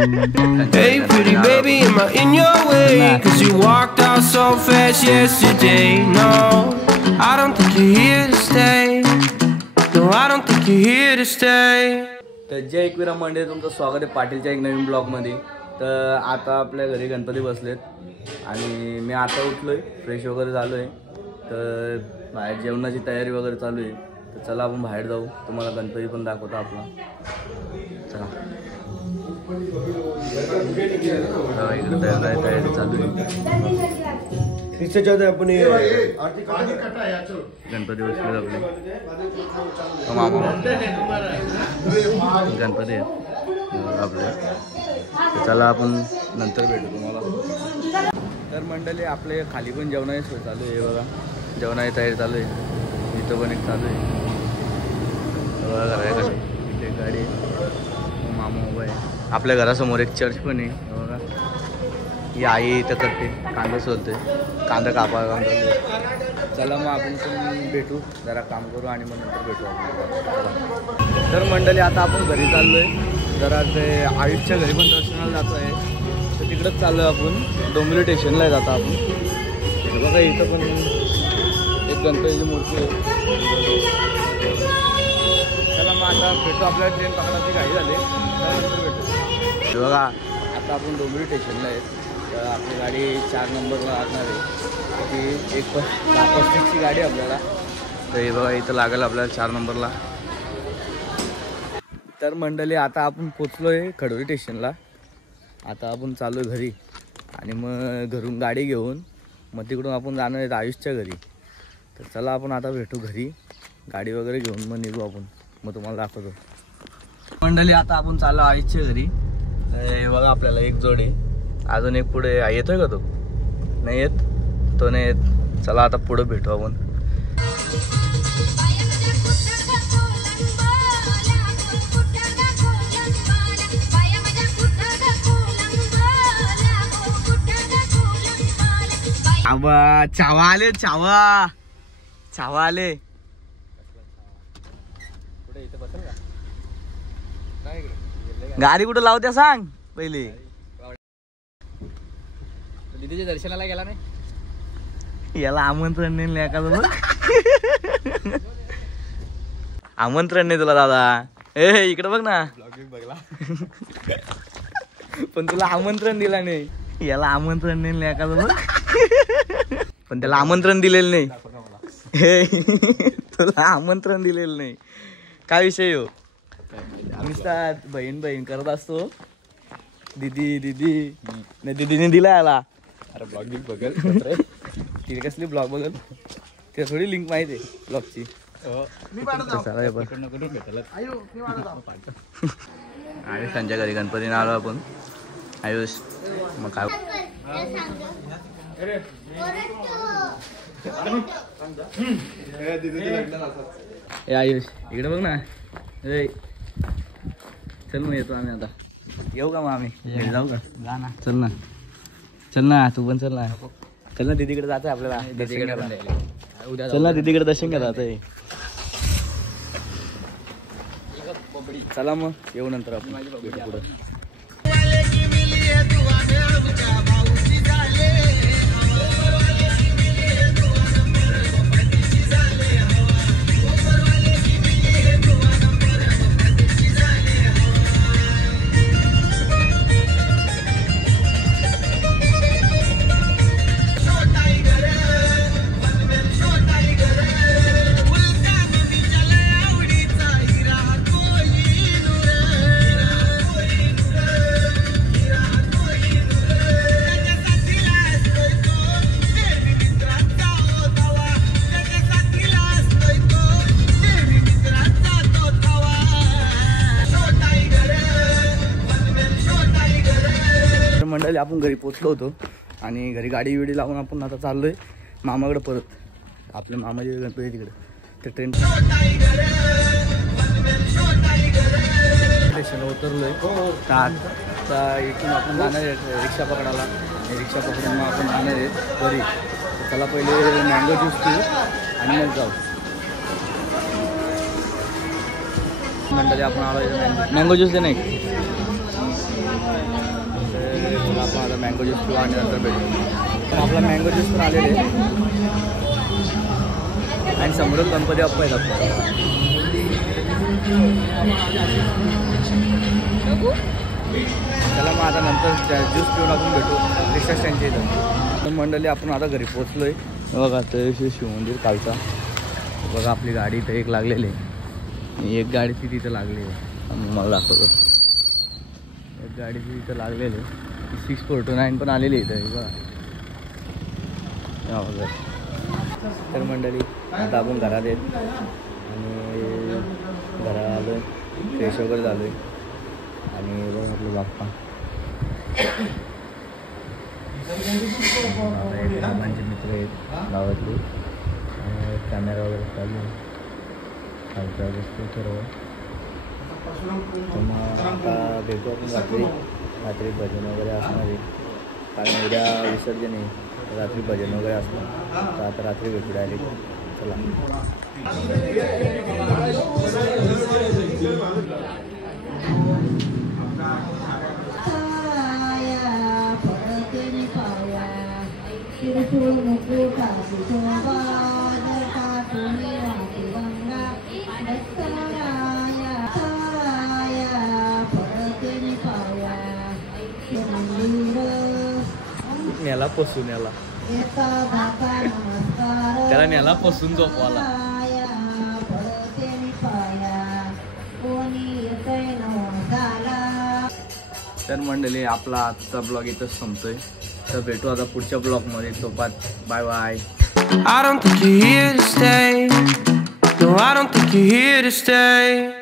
Hey pretty baby, am I in your way? Cause you walked out so fast yesterday. No, I don't think you're here to stay. No, I don't think you're here to stay. तर जय एकविरा मंडळी, तुमचं स्वागत आहे पाटीलच्या एक नवीन ब्लॉगमध्ये. तर आता आपल्या घरी गणपती बसलेत आणि मी आता उठलोय, फ्रेश वगैरे झालो आहे. तर बाहेर जेवणाची तयारी वगैरे चालू आहे. तर चला आपण बाहेर जाऊ, तुम्हाला गणपती पण दाखवतो आपला. चला इकडे तयारी चालू आहे. गणपती बसले आपले मामा गणपती आपले. चला आपण नंतर भेटू तुम्हाला. तर मंडळी आपले खाली पण जेवणाची सोय चालू आहे. बघा जेवणाची तयारी चालू आहे. इथं पण एक चालू आहे. बघा इथे गाडी मामा उभा आहे. आपल्या घरासमोर एक चर्च पण आहे. बघा ही आई इथं करते, कांदा सोलते, कांदा कापा. चला मग आपण पण भेटू, जरा काम करू आणि मग नंतर भेटू आपण. तर मंडळी आता आपण घरी चाललो आहे. जरा ते आयुषच्या घरी पण दर्शनाला जातो आहे. तर तिकडंच चाललो आहे आपण. डोंबिवली स्टेशनला आहे जातो आपण. बघा इथं पण एक गणपतीची मूर्ती आहे. चला मग आता भेटू. आपल्याला ट्रेन पकडायची घाई झाली, नंतर भेटू. बघा आता आपण डोंबिवली स्टेशनला आहे. तर आपली गाडी 4 नंबरला लागणार आहे. ती 1:35ची गाडी आपल्याला. तर हे बघा इथं लागेल आपल्याला 4 नंबरला. तर मंडळी आता आपण पोचलो आहे खडोली स्टेशनला. आता आपण चालू आहे घरी आणि मग घरून गाडी घेऊन मग तिकडून आपण जाणार आहेत आयुषच्या घरी. तर चला आपण आता भेटू घरी, गाडी वगैरे घेऊन मग निघू आपण, मग तुम्हाला दाखवतो. मंडळी आता आपण चाललो आयुषच्या घरी. हे बघा आपल्याला एक जोडी, अजून एक पुढे येतोय का? तो नाही येत, तो नाही येत. चला आता पुढे भेटू आपण. आबा चावा आले, चावा चावा आले. गाडी कुठं लावत्या सांग पहिले. दीदीच्या दर्शनाला गेला नाही, याला आमंत्रण नाही एखादं. आमंत्रण नाही तुला दादा. ए इकडे बघ ना, पण तुला आमंत्रण दिला नाही. याला आमंत्रण नाही एखादं, पण त्याला आमंत्रण दिलेलं नाही. तुला आमंत्रण दिलेलं नाही. काय विषय हो? नुसता बहीण बहीण करत असतो. दीदी दीदी नाही, दीदीने दिला याला. अरे ब्लॉग लिंक बघल तिने कसली ब्लॉग बघल, ते थोडी लिंक माहिती आहे ब्लॉगची. आयुषांच्या घरी गणपतीने आलो आपण. आयुष मग काय आयुष इकडे बघ ना. चल मग येतो आम्ही आता. येऊ का मग आम्ही? जाऊ का? जा ना. चल ना, चल ना, तू पण चल ना. चल ना, दीदीकडे जायचं आहे आपल्याला. चल ना, दीदीकडे दर्शन घ्या जायचंय. चला मग येऊ नंतर आपण पुढं. मंडळी आपण घरी पोचलो होतो आणि घरी गाडी विडी लावून आपण आता चाललोय मामाकडे परत. आपल्या मामाचे गणपती तिकडे. ते ट्रेन स्टेशनला उतरलोय. आता इथून आपण जाणार आहे रिक्षा पकडायला. रिक्षा पकडून मग आपण जाणार आहे घरी. चला पहिले मँगो ज्यूस पिऊ आणि मग जाऊ. मंडळी आपण आलो मँगो ज्यूस दे नाही. चला आपण आता मँगो ज्यूस पिऊ आणि नंतर भेटू. आपला मँगो ज्यूस पण आलेले आणि समोरच गणपती बाप्पा आहेत आपल्याला. चला मग आता नंतर ज्यूस पिऊन आपण भेटू रिक्षा स्टँडच्या इथं. तर मंडळी आपण आता घरी पोचलो आहे. बघा तर शिवमंदिर कालचा. बघा आपली गाडी इथं एक लागलेली आहे, एक गाडी ती तिथं लागलेली आहे. मला दाखवतो एक गाडी ती तिथं लागलेली आहे. 649 पण आलेली आहे इथं बघा. बघा तर मंडळी आता आपण घरात येत आणि घरात आलो आहे, फ्रेश वगैरे झालो आहे आणि बघा आपलं बाप्पा बाबांचे मित्र आहेत गावातले. कॅमेरा वगैरे चालू आहे, खालचा दिसतो सर्व. तर मग आता भेटू आपण रात्री भजन वगैरे असणार आहे, कारण उद्या विसर्जन आहे, रात्री भजन वगैरे असणार. तर आता रात्री भेटू डायरेक्ट. चला न्याला पसून याला त्याला न्याला पसून झोपवाला. तर मंडळी आपला आजचा ब्लॉग इथंच संपतोय. तर भेटू आता पुढच्या ब्लॉगमध्ये. तोपात bye bye. I don't think you're here to stay. No, I don't think you're here to stay.